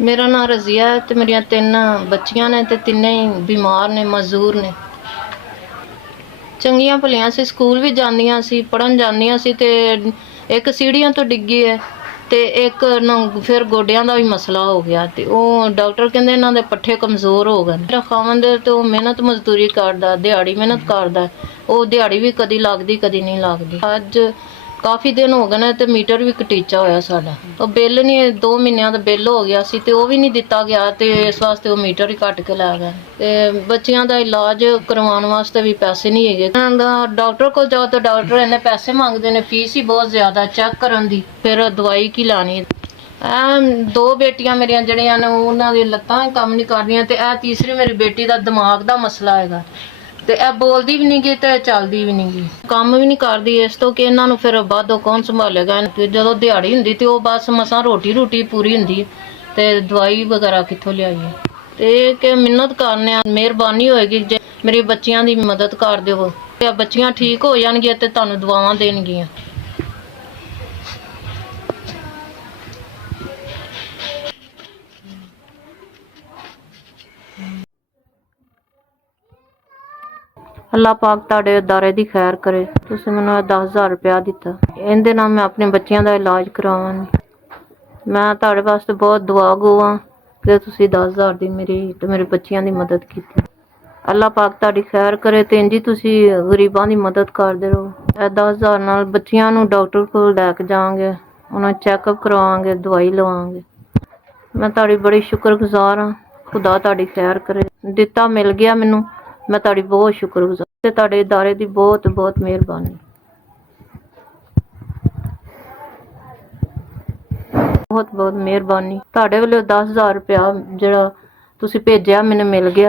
ਮੇਰਾ ਨਾਮ ਰਜ਼ੀਆ ਹੈ ਤੇ ਮੇਰੀਆਂ 3 ਬੱਚੀਆਂ ਨੇ ਤੇ ਤਿੰਨੇ ਹੀ ਬਿਮਾਰ ਨੇ, ਮਜ਼ਦੂਰ ਨੇ। ਚੰਗੀਆਂ ਭਲੀਆਂ ਸੀ, ਸਕੂਲ ਵੀ ਜਾਂਦੀਆਂ ਸੀ, ਪੜ੍ਹਨ ਜਾਂਦੀਆਂ ਸੀ ਤੇ ਇੱਕ ਸੀੜੀਆਂ ਤੋਂ ਡਿੱਗੀ ਹੈ ਤੇ ਇੱਕ ਨੂੰ ਫਿਰ ਗੋਡਿਆਂ ਦਾ ਵੀ ਮਸਲਾ ਹੋ ਗਿਆ ਤੇ ਉਹ ਡਾਕਟਰ ਕਹਿੰਦੇ ਇਹਨਾਂ ਦੇ ਪੱਠੇ ਕਮਜ਼ੋਰ ਹੋ ਗਏ ਨੇ। ਮੇਰਾ ਖਾਵਨ ਦੇ ਤੇ ਉਹ ਮਿਹਨਤ ਮਜ਼ਦੂਰੀ ਕਰਦਾ, ਦਿਹਾੜੀ ਮਿਹਨਤ ਕਰਦਾ, ਉਹ ਦਿਹਾੜੀ ਵੀ ਕਦੀ ਲੱਗਦੀ ਕਦੀ ਨਹੀਂ ਲੱਗਦੀ। ਅੱਜ ਕਾਫੀ ਦਿਨ ਹੋ ਗਏ ਨੇ ਤੇ ਮੀਟਰ ਵੀ ਕਟੀਚਾ ਹੋਇਆ ਸਾਡਾ। ਉਹ ਬਿੱਲ ਨਹੀਂ, 2 ਮਹੀਨਿਆਂ ਦਾ ਬਿੱਲ ਹੋ ਗਿਆ ਸੀ ਤੇ ਉਹ ਵੀ ਨਹੀਂ ਦਿੱਤਾ ਗਿਆ ਤੇ ਇਸ ਵਾਸਤੇ ਉਹ ਮੀਟਰ ਹੀ ਕੱਟ ਕੇ ਲੈ ਗਏ। ਤੇ ਬੱਚਿਆਂ ਦਾ ਇਲਾਜ ਕਰਵਾਉਣ ਵਾਸਤੇ ਵੀ ਪੈਸੇ ਨਹੀਂ ਹੈਗੇ। ਡਾਕਟਰ ਕੋਲ ਜਾਓ ਤਾਂ ਡਾਕਟਰ ਇੰਨੇ ਪੈਸੇ ਮੰਗਦੇ ਨੇ, ਫੀਸ ਹੀ ਬਹੁਤ ਜ਼ਿਆਦਾ ਚੈੱਕ ਕਰਨ ਦੀ, ਫਿਰ ਦਵਾਈ ਕੀ ਲਾਣੀ। 2 ਬੇਟੀਆਂ ਮੇਰੀਆਂ ਜਿਹੜੀਆਂ ਨੇ ਉਹਨਾਂ ਦੀ ਲੱਤਾਂ ਕੰਮ ਨਹੀਂ ਕਰਦੀਆਂ ਤੇ ਇਹ ਤੀਸਰੀ ਮੇਰੀ ਬੇਟੀ ਦਾ ਦਿਮਾਗ ਦਾ ਮਸਲਾ ਹੈਗਾ ਤੇ ਇਹ ਬੋਲਦੀ ਵੀ ਨਹੀਂ ਗਈ ਤੇ ਚੱਲਦੀ ਵੀ ਨਹੀਂ ਗਈ, ਕੰਮ ਵੀ ਨਹੀਂ ਕਰਦੀ। ਇਸ ਤੋਂ ਕਿ ਇਹਨਾਂ ਨੂੰ ਫਿਰ ਬਾਅਦੋਂ ਕੌਣ ਸੰਭਾਲੇਗਾ। ਜਦੋਂ ਦਿਹਾੜੀ ਹੁੰਦੀ ਤੇ ਉਹ ਬਸ ਮਸਾਂ ਰੋਟੀ ਪੂਰੀ ਹੁੰਦੀ ਤੇ ਦਵਾਈ ਵਗੈਰਾ ਕਿੱਥੋਂ ਲਿਆਈਏ। ਤੇ ਕਿ ਮਿਹਨਤ ਕਰਨੇ ਆ, ਮਿਹਰਬਾਨੀ ਹੋਏਗੀ ਜੇ ਮੇਰੀ ਬੱਚੀਆਂ ਦੀ ਮਦਦ ਕਰ ਦਿਓ ਤੇ ਬੱਚੀਆਂ ਠੀਕ ਹੋ ਜਾਣਗੀਆਂ ਤੇ ਤੁਹਾਨੂੰ ਦੁਆਵਾਂ ਦੇਣਗੀਆਂ। ਅੱਲਾਹ ਪਾਕ ਤੁਹਾਡੇ ਅਦਾਰੇ ਦੀ ਖੈਰ ਕਰੇ। ਤੁਸੀਂ ਮੈਨੂੰ 10,000 ਰੁਪਇਆ ਦਿੱਤਾ, ਇਹਦੇ ਨਾਲ ਮੈਂ ਆਪਣੇ ਬੱਚਿਆਂ ਦਾ ਇਲਾਜ ਕਰਾਵਾਂਗੀ। ਮੈਂ ਤੁਹਾਡੇ ਵਾਸਤੇ ਬਹੁਤ ਦੁਆ ਗੋ ਹਾਂ ਕਿ ਤੁਸੀਂ 10,000 ਦੀ ਮੇਰੀ ਤੇ ਮੇਰੇ ਬੱਚਿਆਂ ਦੀ ਮਦਦ ਕੀਤੀ। ਅੱਲਾਹ ਪਾਕ ਤੁਹਾਡੀ ਖੈਰ ਕਰੇ ਤੇ ਇੰਝ ਤੁਸੀਂ ਗਰੀਬਾਂ ਦੀ ਮਦਦ ਕਰਦੇ ਰਹੋ। ਇਹ 10,000 ਨਾਲ ਬੱਚਿਆਂ ਨੂੰ ਡਾਕਟਰ ਕੋਲ ਲੈ ਕੇ ਜਾਵਾਂਗੇ, ਉਹਨਾਂ ਚੈੱਕਅਪ ਕਰਵਾਵਾਂਗੇ, ਦਵਾਈ ਲਵਾਂਗੇ। ਮੈਂ ਤੁਹਾਡੀ ਬੜੀ ਸ਼ੁਕਰਗੁਜ਼ਾਰ ਹਾਂ। ਖੁਦਾ ਤੁਹਾਡੀ ਖੈਰ ਕਰੇ। ਦਿੱਤਾ ਮਿਲ ਗਿਆ ਮੈਨੂੰ, ਮੈਂ ਤੁਹਾਡੀ ਬਹੁਤ ਸ਼ੁਕਰਗੁਜ਼ਾਰ ਤੇ ਤੁਹਾਡੇ ਅਦਾਰੇ ਦੀ ਬਹੁਤ ਬਹੁਤ ਮਿਹਰਬਾਨੀ। ਬਹੁਤ ਬਹੁਤ ਮਿਹਰਬਾਨੀ ਤੁਹਾਡੇ ਵੱਲੋਂ। 10,000 ਰੁਪਇਆ ਜਿਹੜਾ ਤੁਸੀਂ ਭੇਜਿਆ ਮੈਨੂੰ ਮਿਲ ਗਿਆ।